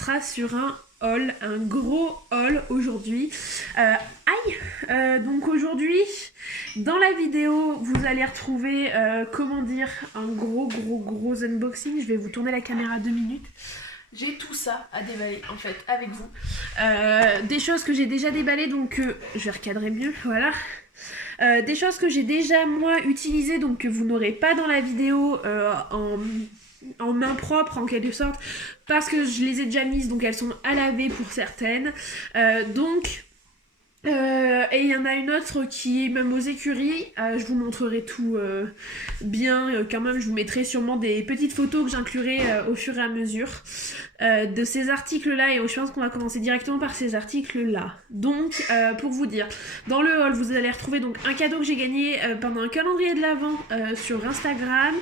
sera sur un haul, un gros haul aujourd'hui. Donc aujourd'hui, dans la vidéo, vous allez retrouver, comment dire, un gros unboxing. Je vais vous tourner la caméra 2 minutes. J'ai tout ça à déballer en fait avec vous. Des choses que j'ai déjà déballées, donc je vais recadrer mieux, voilà. Des choses que j'ai déjà moi utilisées, donc que vous n'aurez pas dans la vidéo en main propre en quelque sorte, parce que je les ai déjà mises, donc elles sont à laver pour certaines. Et il y en a une autre qui est même aux écuries. Je vous montrerai tout bien quand même. Je vous mettrai sûrement des petites photos que j'inclurai au fur et à mesure de ces articles là, et je pense qu'on va commencer directement par ces articles là. Donc pour vous dire, dans le haul vous allez retrouver donc un cadeau que j'ai gagné pendant un calendrier de l'Avent sur Instagram,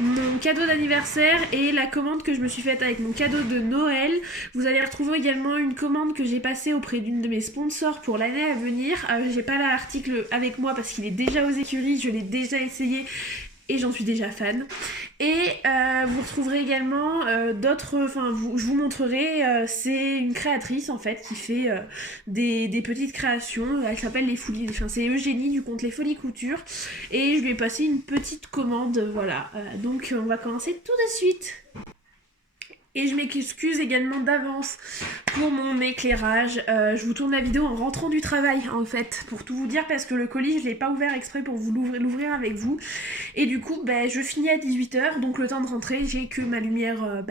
mon cadeau d'anniversaire et la commande que je me suis faite avec mon cadeau de Noël. Vous allez retrouver également une commande que j'ai passée auprès d'une de mes sponsors pour l'année à venir. J'ai pas l'article avec moi parce qu'il est déjà aux écuries, je l'ai déjà essayé et j'en suis déjà fan. Et vous retrouverez également d'autres, je vous montrerai, c'est une créatrice en fait qui fait des petites créations, elle s'appelle c'est Eugénie du compte Les Folies Couture, et je lui ai passé une petite commande, voilà. Donc on va commencer tout de suite. Et je m'excuse également d'avance pour mon éclairage. Je vous tourne la vidéo en rentrant du travail, en fait, pour tout vous dire, parce que le colis, je l'ai pas ouvert exprès pour vous l'ouvrir avec vous. Et du coup, je finis à 18h, donc le temps de rentrer, j'ai que ma lumière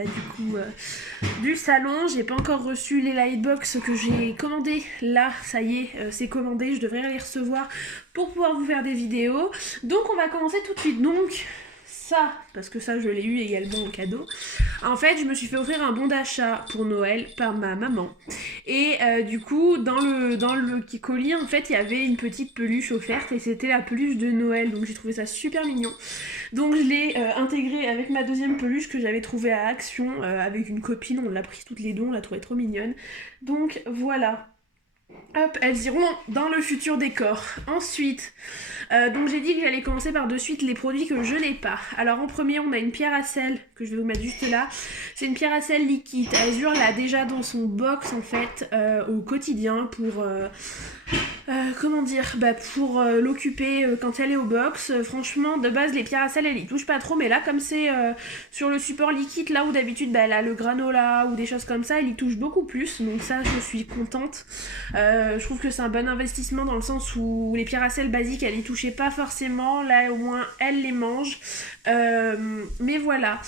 du salon. J'ai pas encore reçu les lightbox que j'ai commandées. Là, ça y est, c'est commandé, je devrais les recevoir pour pouvoir vous faire des vidéos. Donc on va commencer tout de suite. Donc ça, parce que ça je l'ai eu également en cadeau. En fait, je me suis fait offrir un bon d'achat pour Noël par ma maman. Et du coup, dans le colis, en fait, il y avait une petite peluche offerte et c'était la peluche de Noël. Donc j'ai trouvé ça super mignon. Donc je l'ai intégré avec ma deuxième peluche que j'avais trouvée à Action avec une copine. On l'a prise toutes les deux, on l'a trouvée trop mignonne. Donc voilà. Hop, elles iront dans le futur décor. Ensuite, donc j'ai dit que j'allais commencer par de suite les produits que je n'ai pas. Alors en premier, on a une pierre à sel que je vais vous mettre juste là. C'est une pierre à sel liquide. Azure l'a déjà dans son box en fait au quotidien pour pour l'occuper quand elle est au box. Franchement, de base, les pierres à sel, elle y touche pas trop, mais là, comme c'est sur le support liquide, là où d'habitude, elle a le granola ou des choses comme ça, elle y touche beaucoup plus. Donc ça, je suis contente. Je trouve que c'est un bon investissement dans le sens où les pierres à sel basiques, elle y touchait pas forcément. Là, au moins, elle les mange. Mais voilà.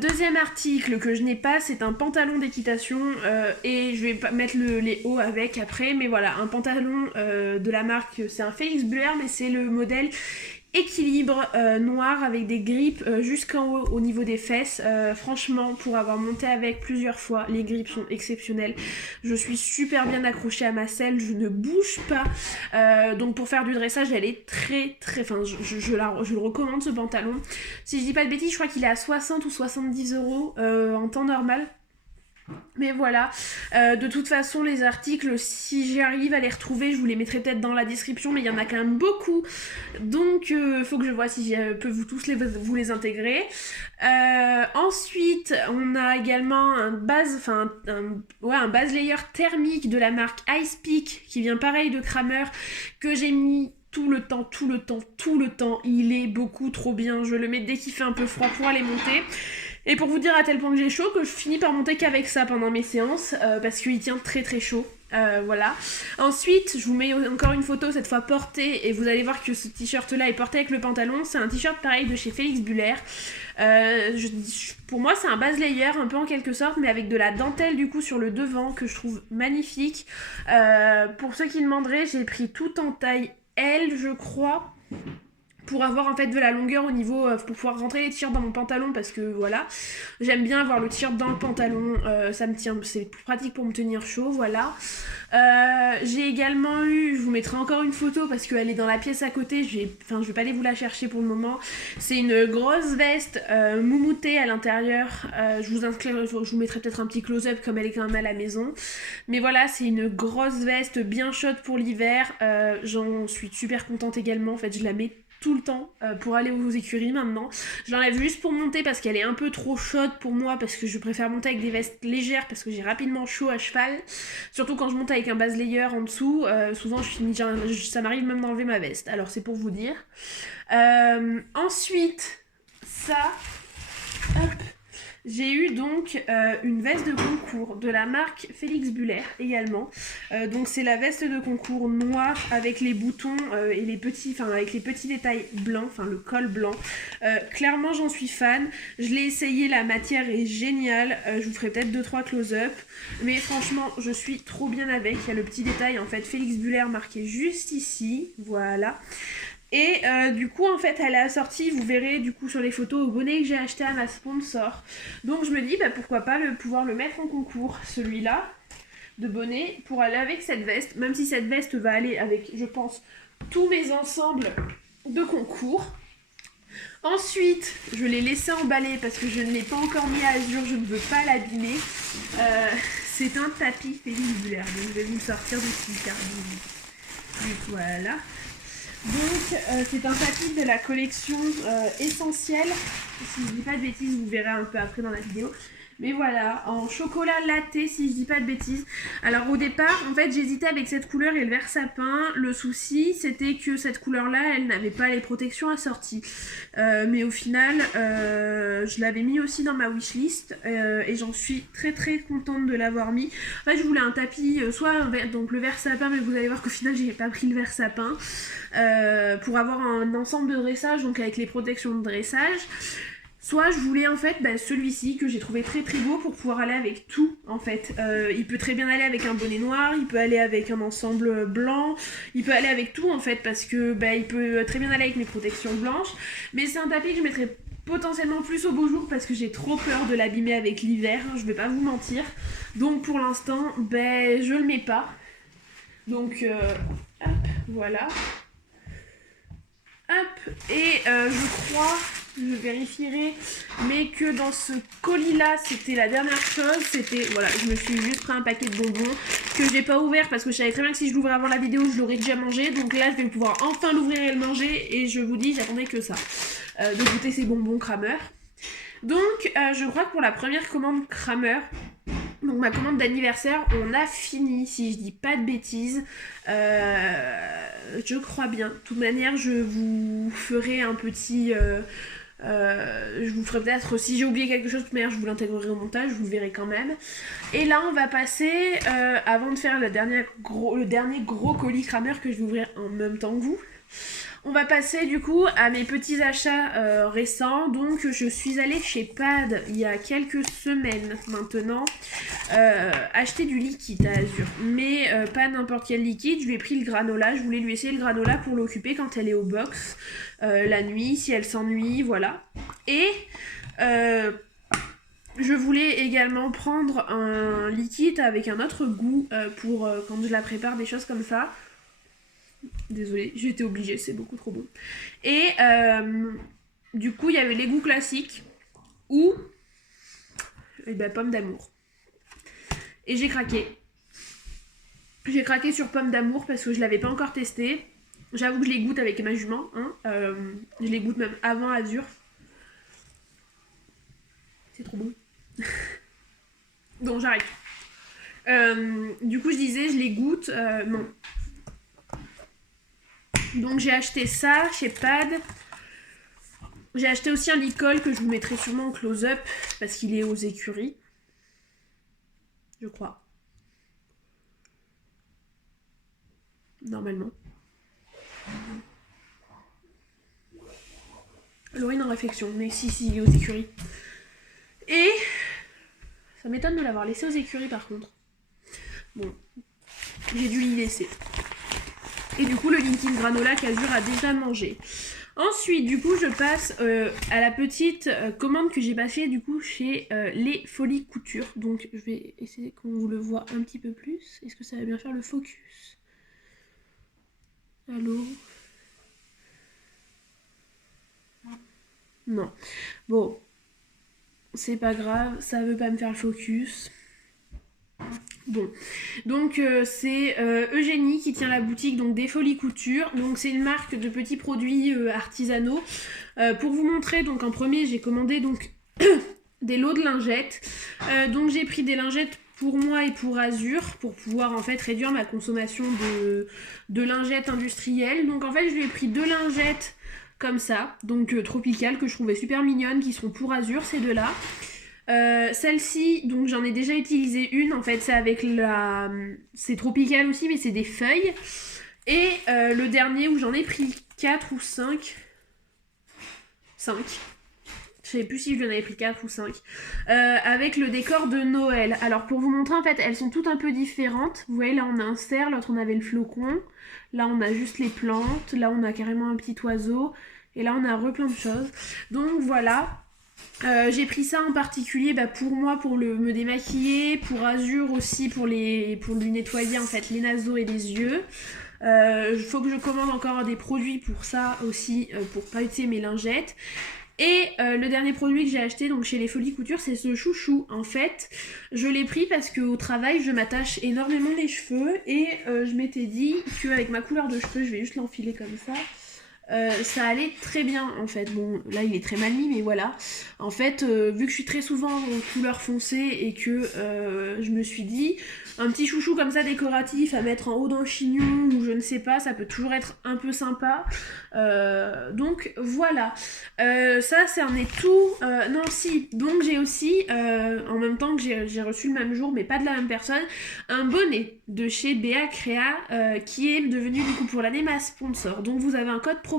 Deuxième article que je n'ai pas, c'est un pantalon d'équitation et je vais mettre les hauts avec après, mais voilà, un pantalon de la marque, c'est un Félix Bleuer, mais c'est le modèle équilibre noir avec des grippes jusqu'en haut au niveau des fesses. Franchement, pour avoir monté avec plusieurs fois, les grippes sont exceptionnelles. Je suis super bien accrochée à ma selle, je ne bouge pas. Donc pour faire du dressage, elle est très, je le recommande ce pantalon. Si je dis pas de bêtises, je crois qu'il est à 60 ou 70 euros en temps normal. Mais voilà, de toute façon les articles, si j'arrive à les retrouver, je vous les mettrai peut-être dans la description, mais il y en a quand même beaucoup, donc faut que je vois si je peux tous vous les intégrer. Ensuite, on a également un base layer thermique de la marque Ice Peak, qui vient pareil de Kramer, que j'ai mis tout le temps, il est beaucoup trop bien, je le mets dès qu'il fait un peu froid pour aller monter. Et pour vous dire à tel point que j'ai chaud, que je finis par monter qu'avec ça pendant mes séances, parce qu'il tient très très chaud. Voilà. Ensuite, je vous mets encore une photo, cette fois portée, et vous allez voir que ce t-shirt là est porté avec le pantalon. C'est un t-shirt pareil de chez Félix Buller. Pour moi, c'est un base layer, un peu en quelque sorte, mais avec de la dentelle du coup sur le devant, que je trouve magnifique. Pour ceux qui demanderaient, j'ai pris tout en taille L, je crois, pour avoir en fait de la longueur au niveau, pour pouvoir rentrer les t-shirts dans mon pantalon, parce que voilà, j'aime bien avoir le t-shirt dans le pantalon, ça me tient, c'est plus pratique pour me tenir chaud, voilà. J'ai également eu, je vous mettrai encore une photo parce qu'elle est dans la pièce à côté, je vais pas aller vous la chercher pour le moment. C'est une grosse veste moumoutée à l'intérieur, je vous mettrai peut-être un petit close-up comme elle est quand même à la maison. Mais voilà, c'est une grosse veste bien chaude pour l'hiver, j'en suis super contente également, en fait je la mets tout le temps pour aller aux écuries maintenant. Je l'enlève juste pour monter parce qu'elle est un peu trop chaude pour moi, parce que je préfère monter avec des vestes légères parce que j'ai rapidement chaud à cheval. Surtout quand je monte avec un base layer en dessous, souvent ça m'arrive même d'enlever ma veste. Alors c'est pour vous dire. Ensuite, ça, hop. J'ai eu donc une veste de concours de la marque Félix Buller également. Donc c'est la veste de concours noire avec les boutons et avec les petits détails blancs, enfin le col blanc. Clairement j'en suis fan. Je l'ai essayé, la matière est géniale. Je vous ferai peut-être 2-3 close-up. Mais franchement je suis trop bien avec. Il y a le petit détail en fait Félix Buller marqué juste ici. Voilà. Et du coup en fait elle est assortie, vous verrez du coup sur les photos, au bonnet que j'ai acheté à ma sponsor. Donc je me dis pourquoi pas pouvoir le mettre en concours, celui-là de bonnet, pour aller avec cette veste, même si cette veste va aller avec, je pense, tous mes ensembles de concours. Ensuite, je l'ai laissé emballer parce que je ne l'ai pas encore mis à azur, je ne veux pas l'abîmer. C'est un tapis Félix Buller, donc je vais vous le sortir de ce carton. Voilà. Donc c'est un tapis de la collection Essentielle. Si je dis pas de bêtises, vous verrez un peu après dans la vidéo. Mais voilà, en chocolat latte, si je dis pas de bêtises. Alors au départ, en fait, j'hésitais avec cette couleur et le vert sapin. Le souci, c'était que cette couleur-là, elle n'avait pas les protections assorties. Mais au final, je l'avais mis aussi dans ma wishlist et j'en suis très très contente de l'avoir mis. En fait, je voulais un tapis, donc le vert sapin, mais vous allez voir qu'au final, j'ai pas pris le vert sapin pour avoir un ensemble de dressage, donc avec les protections de dressage. Soit je voulais en fait celui-ci que j'ai trouvé très très beau pour pouvoir aller avec tout en fait. Il peut très bien aller avec un bonnet noir, il peut aller avec un ensemble blanc, il peut aller avec tout en fait parce que il peut très bien aller avec mes protections blanches. Mais c'est un tapis que je mettrais potentiellement plus au beau jour parce que j'ai trop peur de l'abîmer avec l'hiver, je vais pas vous mentir. Donc pour l'instant, je le mets pas. Donc hop, voilà. Hop, et je crois, je vérifierai, mais que dans ce colis-là, c'était la dernière chose, voilà, je me suis juste pris un paquet de bonbons que j'ai pas ouvert parce que je savais très bien que si je l'ouvrais avant la vidéo, je l'aurais déjà mangé, donc là, je vais pouvoir enfin l'ouvrir et le manger, et je vous dis, j'attendais que ça, de goûter ces bonbons Cramer. Donc, je crois que pour la première commande Cramer, donc ma commande d'anniversaire, on a fini, si je dis pas de bêtises. Je crois bien. De toute manière, je vous ferai un petit... je vous ferai peut-être, si j'ai oublié quelque chose, de toute manière, je vous l'intégrerai au montage, vous le verrez quand même. Et là, on va passer, avant de faire le dernier gros colis Cramer que je vais ouvrir en même temps que vous, on va passer du coup à mes petits achats récents. Donc je suis allée chez Pad il y a quelques semaines maintenant acheter du liquide à Azur. Mais pas n'importe quel liquide, je lui ai pris le granola. Je voulais lui essayer le granola pour l'occuper quand elle est au box la nuit, si elle s'ennuie, voilà. Et je voulais également prendre un liquide avec un autre goût pour quand je la prépare, des choses comme ça. Désolée, j'ai été obligée, c'est beaucoup trop bon. Et du coup, il y avait les goûts classiques ou pomme d'amour. Et j'ai craqué. J'ai craqué sur pomme d'amour parce que je l'avais pas encore testé. J'avoue que je les goûte avec ma jument. Je les goûte même avant Azur. C'est trop bon. Donc j'arrête. Du coup, je disais, je les goûte. Non. Donc j'ai acheté ça chez Pad. J'ai acheté aussi un licol que je vous mettrai sûrement en close-up parce qu'il est aux écuries. Je crois. Normalement. Laurine en réflexion, mais si, il est aux écuries. Et ça m'étonne de l'avoir laissé aux écuries par contre. Bon, j'ai dû l'y laisser. Et du coup, le Linkin Granola qu'Azur a déjà mangé. Ensuite, du coup, je passe à la petite commande que j'ai passée du coup chez Les Folies Couture. Donc, je vais essayer qu'on vous le voit un petit peu plus. Est-ce que ça va bien faire le focus? Allô? Non. Bon, c'est pas grave, ça veut pas me faire le focus. Bon, donc c'est Eugénie qui tient la boutique donc des Folies Couture. Donc c'est une marque de petits produits artisanaux. Pour vous montrer, donc en premier j'ai commandé donc des lots de lingettes. Donc j'ai pris des lingettes pour moi et pour Azur pour pouvoir en fait réduire ma consommation de lingettes industrielles. Donc en fait je lui ai pris 2 lingettes comme ça, donc tropicales que je trouvais super mignonnes, qui seront pour Azur, ces deux-là. Celle-ci, donc j'en ai déjà utilisé une, en fait c'est avec la... c'est tropical aussi mais c'est des feuilles. Et le dernier où j'en ai pris 4 ou 5. Je sais plus si je lui en avais pris 4 ou 5. Avec le décor de Noël. Alors pour vous montrer en fait elles sont toutes un peu différentes. Vous voyez là on a un cerf, l'autre on avait le flocon. Là on a juste les plantes. Là on a carrément un petit oiseau. Et là on a plein de choses. Donc voilà. J'ai pris ça en particulier pour moi pour me démaquiller, pour Azur aussi pour lui nettoyer en fait les naseaux et les yeux. Faut que je commande encore des produits pour ça aussi, pour pas utiliser mes lingettes. Et le dernier produit que j'ai acheté donc chez les Folies Couture, c'est ce chouchou. En fait, je l'ai pris parce qu'au travail, je m'attache énormément les cheveux et je m'étais dit qu'avec ma couleur de cheveux, je vais juste l'enfiler comme ça. Ça allait très bien en fait. Bon là il est très mal mis mais voilà. En fait vu que je suis très souvent en couleur foncée et que je me suis dit un petit chouchou comme ça décoratif à mettre en haut d'un chignon ou je ne sais pas, ça peut toujours être un peu sympa. Donc voilà. Ça c'en est tout. Non si, donc j'ai aussi en même temps que j'ai reçu le même jour mais pas de la même personne, un bonnet de chez Béa Créa qui est devenu du coup pour l'année ma sponsor. Donc vous avez un code promo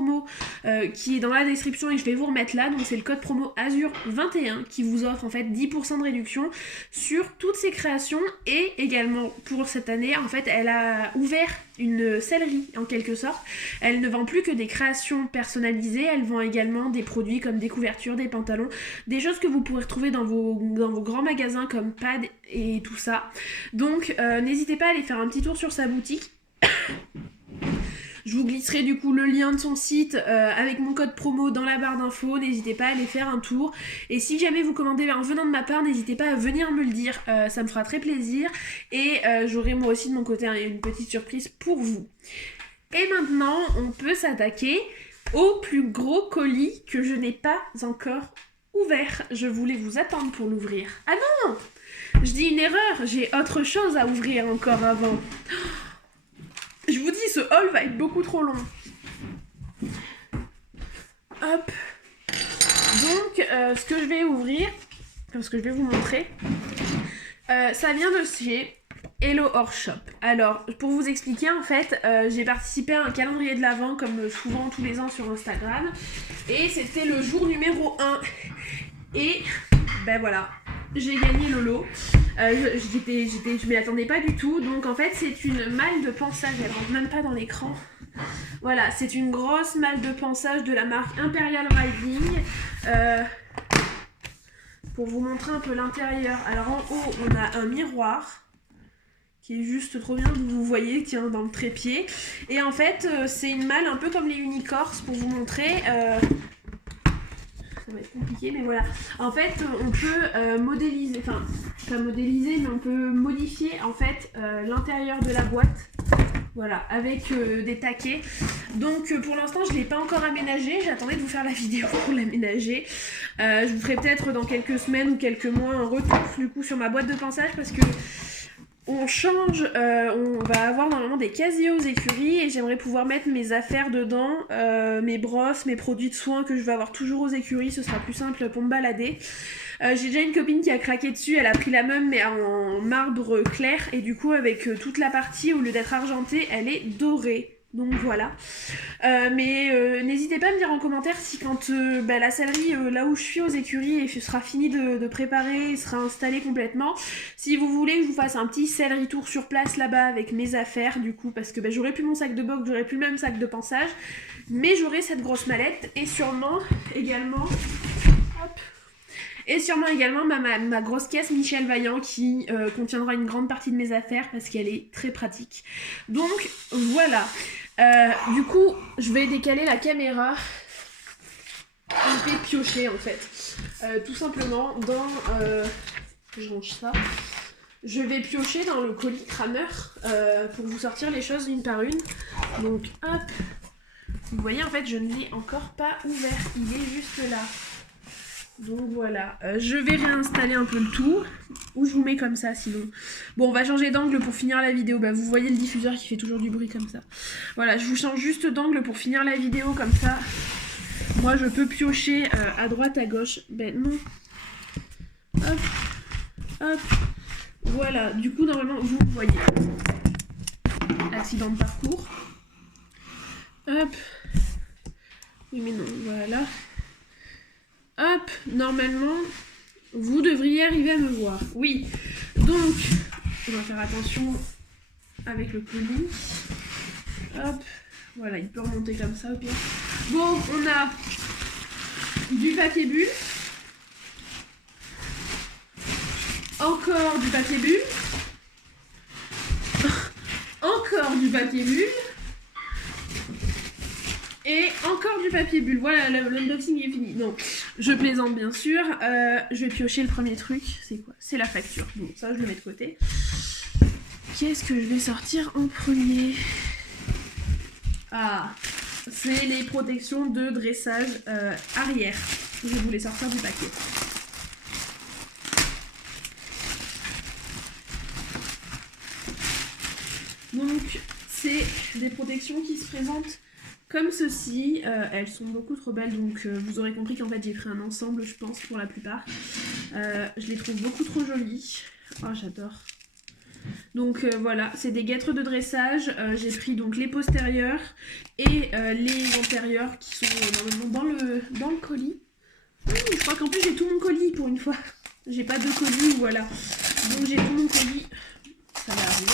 qui est dans la description et je vais vous remettre là. Donc c'est le code promo Azur21 qui vous offre en fait 10% de réduction sur toutes ses créations. Et également pour cette année en fait elle a ouvert une sellerie en quelque sorte. Elle ne vend plus que des créations personnalisées, elle vend également des produits comme des couvertures, des pantalons, des choses que vous pourrez retrouver dans vos grands magasins comme Pad et tout ça. Donc n'hésitez pas à aller faire un petit tour sur sa boutique. Je vous glisserai du coup le lien de son site avec mon code promo dans la barre d'infos. N'hésitez pas à aller faire un tour. Et si jamais vous commandez en venant de ma part, n'hésitez pas à venir me le dire. Ça me fera très plaisir. Et j'aurai moi aussi de mon côté une petite surprise pour vous. Et maintenant, on peut s'attaquer au plus gros colis que je n'ai pas encore ouvert. Je voulais vous attendre pour l'ouvrir. Ah non! Je dis une erreur. J'ai autre chose à ouvrir encore avant. Je vous dis, ce haul va être beaucoup trop long. Hop. Donc, ce que je vais ouvrir, ce que je vais vous montrer, ça vient de chez Hello Horse Shop. Alors, pour vous expliquer, en fait, j'ai participé à un calendrier de l'Avent, comme souvent tous les ans sur Instagram. Et c'était le jour numéro 1. Et, ben voilà, j'ai gagné le lot. Je m'y attendais pas du tout. Donc en fait c'est une malle de pansage. Elle rentre même pas dans l'écran. Voilà, c'est une grosse malle de pansage de la marque Imperial Riding. Pour vous montrer un peu l'intérieur. Alors en haut on a un miroir qui est juste trop bien, vous voyez, tiens, dans le trépied. Et en fait c'est une malle un peu comme les Unicorse pour vous montrer. Ça va être compliqué mais voilà. En fait on peut modéliser, enfin pas modéliser mais on peut modifier en fait l'intérieur de la boîte. Voilà, avec des taquets. Donc pour l'instant je ne l'ai pas encore aménagé, j'attendais de vous faire la vidéo pour l'aménager. Je vous ferai peut-être dans quelques semaines ou quelques mois un retour du coup sur ma boîte de pansage parce que on change, on va avoir normalement des casiers aux écuries et j'aimerais pouvoir mettre mes affaires dedans, mes brosses, mes produits de soins que je vais avoir toujours aux écuries, ce sera plus simple pour me balader. J'ai déjà une copine qui a craqué dessus, elle a pris la même mais en marbre clair et du coup avec toute la partie au lieu d'être argentée, elle est dorée. Donc voilà. N'hésitez pas à me dire en commentaire si quand la sellerie là où je suis aux écuries et sera fini de préparer, sera installée complètement, si vous voulez que je vous fasse un petit sellerie tour sur place là-bas avec mes affaires du coup, parce que j'aurai plus mon sac de box, j'aurai plus le même sac de pansage, mais j'aurai cette grosse mallette et sûrement également ma grosse caisse Michel Vaillant qui contiendra une grande partie de mes affaires parce qu'elle est très pratique. Donc voilà. Du coup, je vais décaler la caméra. Je vais piocher en fait. Tout simplement dans... je range ça. je vais piocher dans le colis Kramer pour vous sortir les choses une par une. Donc hop, vous voyez en fait je ne l'ai encore pas ouvert, il est juste là. Donc voilà, je vais réinstaller un peu le tout, ou je vous mets comme ça sinon. Bon, on va changer d'angle pour finir la vidéo, bah vous voyez le diffuseur qui fait toujours du bruit comme ça. Voilà, je vous change juste d'angle pour finir la vidéo comme ça. Moi je peux piocher à droite, à gauche, ben non. Hop, hop, voilà, du coup normalement vous voyez. Accident de parcours. Hop, oui mais non, voilà. Hop, normalement, vous devriez arriver à me voir. Oui, donc, on va faire attention avec le colis. Hop, voilà, il peut remonter comme ça au pire. Bon, on a du papier bulle. Encore du papier bulle. Encore du papier bulle. Et encore du papier bulle. Voilà, l'unboxing est fini. Non, je plaisante bien sûr. Je vais piocher le premier truc. C'est quoi? C'est la facture. Bon, ça, je le mets de côté. Qu'est-ce que je vais sortir en premier? Ah, c'est les protections de dressage arrière. Je vais vous les sortir du paquet. Donc, c'est des protections qui se présentent comme ceci. Elles sont beaucoup trop belles, donc vous aurez compris qu'en fait j'ai pris un ensemble, je pense, pour la plupart. Je les trouve beaucoup trop jolies. Oh, j'adore. Donc voilà, c'est des guêtres de dressage. J'ai pris donc les postérieurs et les antérieurs qui sont normalement dans le colis. Je crois qu'en plus j'ai tout mon colis pour une fois. J'ai pas de colis, voilà. Donc j'ai tout mon colis. Ça va arriver.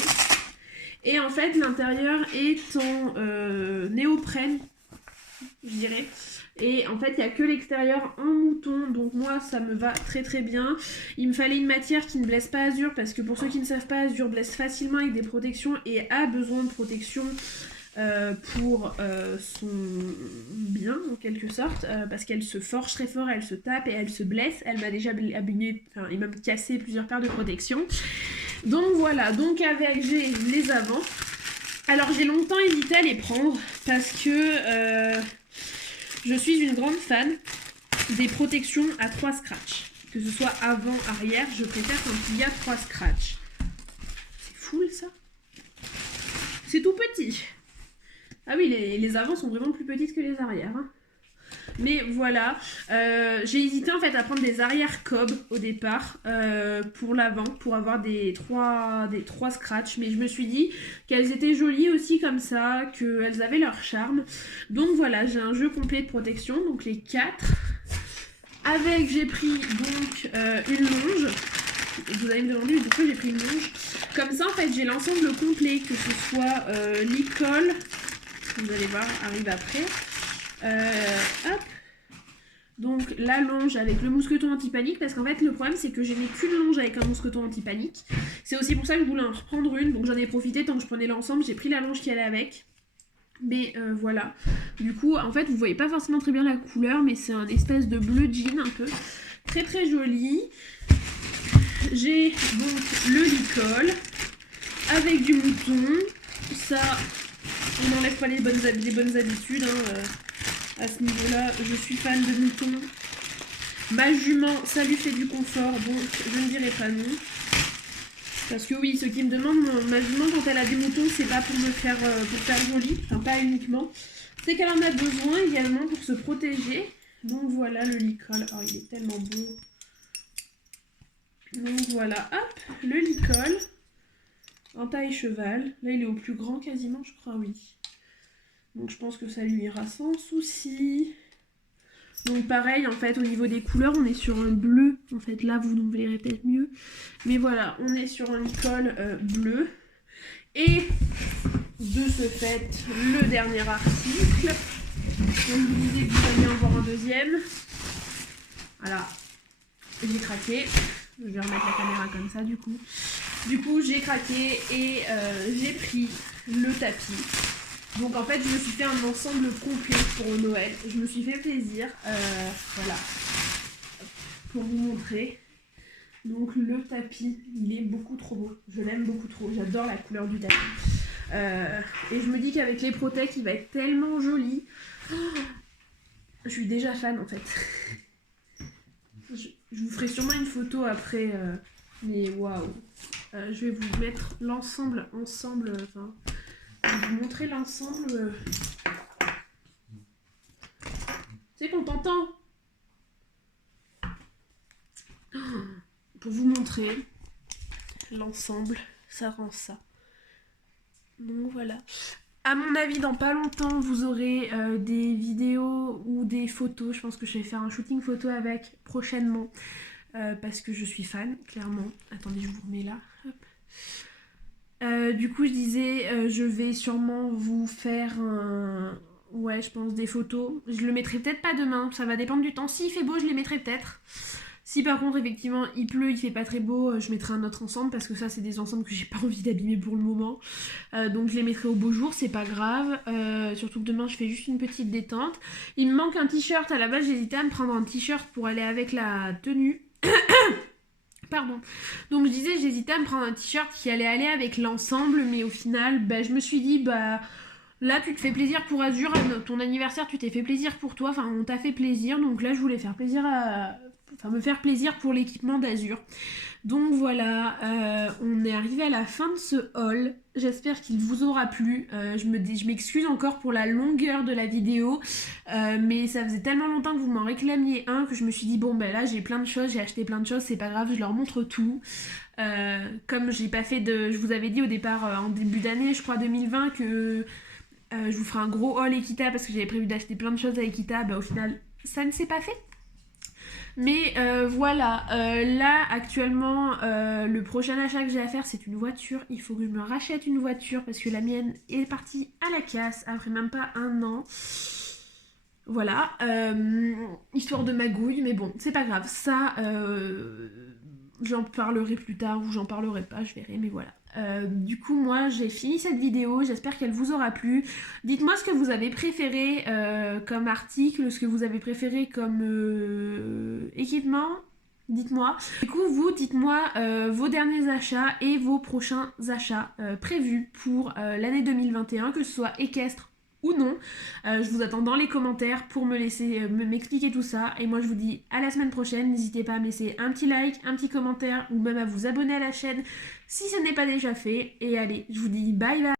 Et en fait, l'intérieur est en néoprène, je dirais. Et en fait, il n'y a que l'extérieur en mouton. Donc moi, ça me va très très bien. Il me fallait une matière qui ne blesse pas Azur. Parce que pour ceux qui ne savent pas, Azur blesse facilement avec des protections. Et a besoin de protection pour son bien, en quelque sorte. Parce qu'elle se forge très fort, elle se tape et elle se blesse. Elle m'a déjà abîmé, enfin, et même cassé plusieurs paires de protections. Donc voilà, donc avec j'ai les avants. Alors j'ai longtemps hésité à les prendre parce que je suis une grande fan des protections à 3 scratchs. Que ce soit avant, arrière, je préfère quand il y a 3 scratchs. C'est full ça? C'est tout petit. Ah oui, les avants sont vraiment plus petites que les arrières. Hein. Mais voilà, j'ai hésité en fait à prendre des arrières Cobb au départ pour l'avant, pour avoir des 3 scratchs. Mais je me suis dit qu'elles étaient jolies aussi comme ça, qu'elles avaient leur charme. Donc voilà, j'ai un jeu complet de protection, donc les 4. Avec, j'ai pris donc une longe. Vous allez me demander pourquoi j'ai pris une longe. Comme ça en fait j'ai l'ensemble complet, que ce soit l'e-colle, vous allez voir, arrive après. Hop. Donc la longe avec le mousqueton anti-panique, parce qu'en fait le problème c'est que je n'ai qu'une longe avec un mousqueton anti-panique. C'est aussi pour ça que je voulais en reprendre une, donc j'en ai profité tant que je prenais l'ensemble, j'ai pris la longe qui allait avec. Mais voilà, du coup en fait vous voyez pas forcément très bien la couleur, mais c'est un espèce de bleu jean un peu, très très joli. J'ai donc le licol avec du mouton, ça on n'enlève pas les bonnes habitudes hein, à ce niveau-là, je suis fan de moutons. Ma jument, ça lui fait du confort, donc je ne dirai pas non. Parce que oui, ceux qui me demandent, ma jument quand elle a des moutons, c'est pas pour me faire, joli, enfin pas uniquement. C'est qu'elle en a besoin également pour se protéger. Donc voilà le licol, oh il est tellement beau. Donc voilà, hop, le licol. En taille cheval, là il est au plus grand quasiment, je crois, oui. Donc je pense que ça lui ira sans souci. Donc pareil, en fait, au niveau des couleurs, on est sur un bleu. En fait, là, vous nous verrez peut-être mieux. Mais voilà, on est sur un licol bleu. Et de ce fait, le dernier article. Donc je vous disais que vous alliez en voir un deuxième. Voilà, j'ai craqué. Je vais remettre la caméra comme ça, du coup. Du coup, j'ai craqué et j'ai pris le tapis. Donc en fait je me suis fait un ensemble complet pour Noël, je me suis fait plaisir, voilà, pour vous montrer. Donc le tapis, il est beaucoup trop beau. Je l'aime beaucoup trop. J'adore la couleur du tapis. Et je me dis qu'avec les Protec, il va être tellement joli. Je suis déjà fan en fait. Je vous ferai sûrement une photo après. Mais waouh. Je vais vous mettre l'ensemble ensemble. Enfin, je vais vous montrer l'ensemble. Tu sais qu'on t'entend. Pour vous montrer l'ensemble, ça rend ça. Donc voilà. À mon avis, dans pas longtemps, vous aurez des vidéos ou des photos. Je pense que je vais faire un shooting photo avec prochainement. Parce que je suis fan, clairement. Attendez, je vous remets là. Hop. Du coup, je disais, je vais sûrement vous faire ouais, je pense des photos. Je le mettrai peut-être pas demain, ça va dépendre du temps. S'il fait beau, je les mettrai peut-être. Si par contre, effectivement, il pleut, il fait pas très beau, je mettrai un autre ensemble parce que ça, c'est des ensembles que j'ai pas envie d'abîmer pour le moment. Donc je les mettrai au beau jour, c'est pas grave. Surtout que demain, je fais juste une petite détente. Il me manque un t-shirt. À la base, j'hésitais à me prendre un t-shirt pour aller avec la tenue. Pardon. Donc je disais, j'hésitais à me prendre un t-shirt qui allait aller avec l'ensemble, mais au final, je me suis dit, là tu te fais plaisir pour Azur, ton anniversaire tu t'es fait plaisir pour toi, enfin on t'a fait plaisir, donc là je voulais faire plaisir me faire plaisir pour l'équipement d'Azur. Donc voilà, on est arrivé à la fin de ce haul. J'espère qu'il vous aura plu. Je m'excuse encore pour la longueur de la vidéo, mais ça faisait tellement longtemps que vous m'en réclamiez un que je me suis dit bon là j'ai plein de choses, j'ai acheté plein de choses, c'est pas grave, je leur montre tout. Comme j'ai pas fait je vous avais dit au départ en début d'année, je crois 2020 que je vous ferai un gros haul Ekita parce que j'avais prévu d'acheter plein de choses à Ekita, au final ça ne s'est pas fait. Mais voilà, là actuellement, le prochain achat que j'ai à faire, c'est une voiture. Il faut que je me rachète une voiture parce que la mienne est partie à la casse après même pas un an. Voilà, histoire de magouille, mais bon, c'est pas grave. Ça, j'en parlerai plus tard ou j'en parlerai pas, je verrai, mais voilà. Du coup, moi, j'ai fini cette vidéo. J'espère qu'elle vous aura plu. Dites-moi ce que vous avez préféré comme article, ce que vous avez préféré comme équipement. Dites-moi. Du coup, vous, dites-moi vos derniers achats et vos prochains achats prévus pour l'année 2021, que ce soit équestre ou non. Je vous attends dans les commentaires pour m'expliquer tout ça. Et moi, je vous dis à la semaine prochaine. N'hésitez pas à me laisser un petit like, un petit commentaire ou même à vous abonner à la chaîne si ce n'est pas déjà fait. Et allez, je vous dis bye bye.